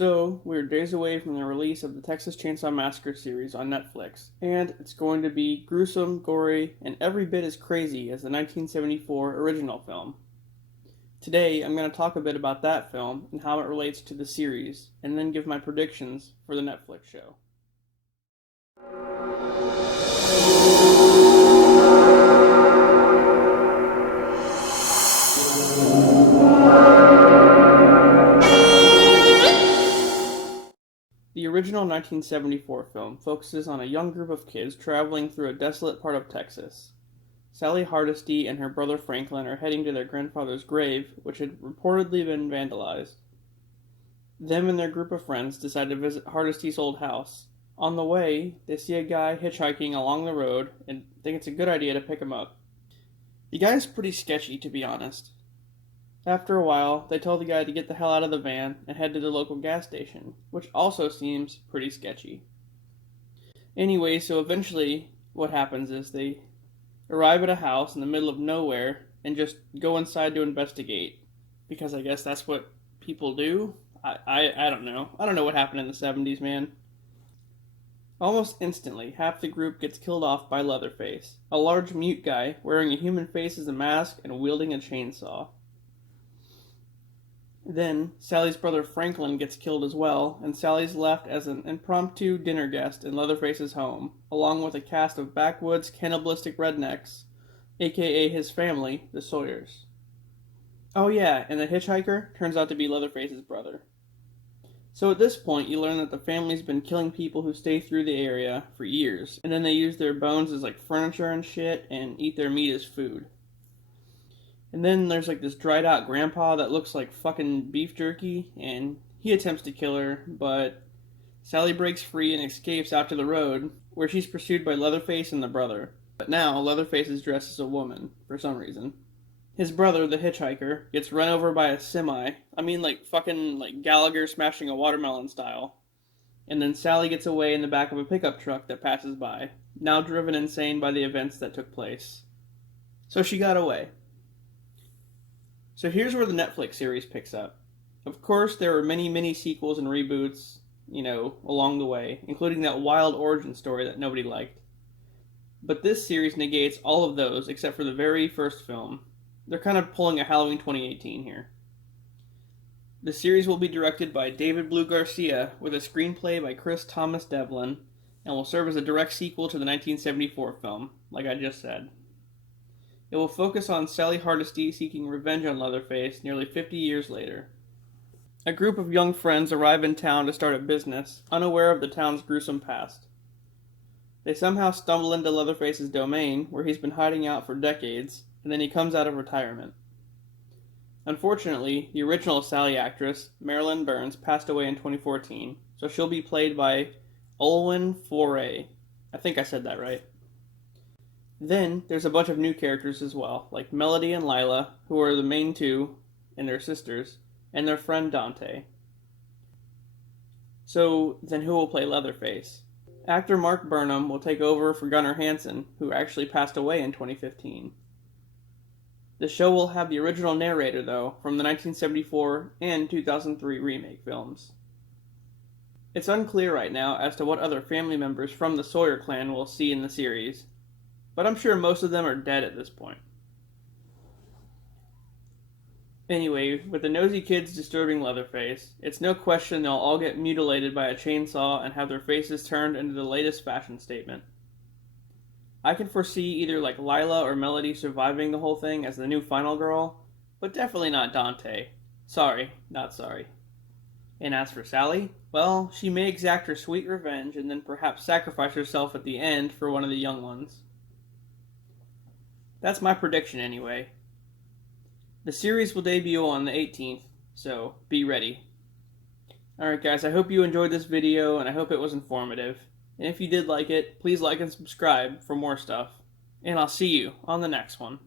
So, we're days away from the release of the Texas Chainsaw Massacre series on Netflix, and it's going to be gruesome, gory, and every bit as crazy as the 1974 original film. Today, I'm going to talk a bit about that film and how it relates to the series, and then give my predictions for the Netflix show. The original 1974 film focuses on a young group of kids traveling through a desolate part of Texas. Sally Hardesty and her brother Franklin are heading to their grandfather's grave, which had reportedly been vandalized. Them and their group of friends decide to visit Hardesty's old house. On the way, they see a guy hitchhiking along the road and think it's a good idea to pick him up. The guy's pretty sketchy, to be honest. After a while, they tell the guy to get the hell out of the van and head to the local gas station, which also seems pretty sketchy. Anyway, so eventually what happens is they arrive at a house in the middle of nowhere and just go inside to investigate, because I guess that's what people do. I don't know. I don't know what happened in the 70s, man. Almost instantly, half the group gets killed off by Leatherface, a large mute guy wearing a human face as a mask and wielding a chainsaw. Then, Sally's brother Franklin gets killed as well, and Sally's left as an impromptu dinner guest in Leatherface's home, along with a cast of backwoods cannibalistic rednecks, aka his family, the Sawyers. Oh yeah, and the hitchhiker turns out to be Leatherface's brother. So at this point, you learn that the family's been killing people who stay through the area for years, and then they use their bones as like furniture and shit, and eat their meat as food. And then there's like this dried out grandpa that looks like fucking beef jerky, and he attempts to kill her, but Sally breaks free and escapes out to the road, where she's pursued by Leatherface and the brother. But now, Leatherface is dressed as a woman, for some reason. His brother, the hitchhiker, gets run over by a semi. I mean like fucking like Gallagher smashing a watermelon style. And then Sally gets away in the back of a pickup truck that passes by, now driven insane by the events that took place. So she got away. So here's where the Netflix series picks up. Of course, there were many sequels and reboots, along the way, including that wild origin story that nobody liked. But this series negates all of those except for the very first film. They're kind of pulling a Halloween 2018 here. The series will be directed by David Blue Garcia with a screenplay by Chris Thomas Devlin, and will serve as a direct sequel to the 1974 film, like I just said. It will focus on Sally Hardesty seeking revenge on Leatherface nearly 50 years later. A group of young friends arrive in town to start a business, unaware of the town's gruesome past. They somehow stumble into Leatherface's domain, where he's been hiding out for decades, and then he comes out of retirement. Unfortunately, the original Sally actress, Marilyn Burns, passed away in 2014, so she'll be played by Olwen Foray. I think I said that right. Then, there's a bunch of new characters as well, like Melody and Lila, who are the main two, and their sisters, and their friend Dante. So, then who will play Leatherface? Actor Mark Burnham will take over for Gunnar Hansen, who actually passed away in 2015. The show will have the original narrator, though, from the 1974 and 2003 remake films. It's unclear right now as to what other family members from the Sawyer clan we'll see in the series, but I'm sure most of them are dead at this point. Anyway, with the nosy kids disturbing Leatherface, it's no question they'll all get mutilated by a chainsaw and have their faces turned into the latest fashion statement. I can foresee either like Lila or Melody surviving the whole thing as the new final girl, but definitely not Dante. Sorry, not sorry. And as for Sally, well, she may exact her sweet revenge and then perhaps sacrifice herself at the end for one of the young ones. That's my prediction anyway. The series will debut on the 18th, so be ready. Alright guys, I hope you enjoyed this video and I hope it was informative. And if you did like it, please like and subscribe for more stuff. And I'll see you on the next one.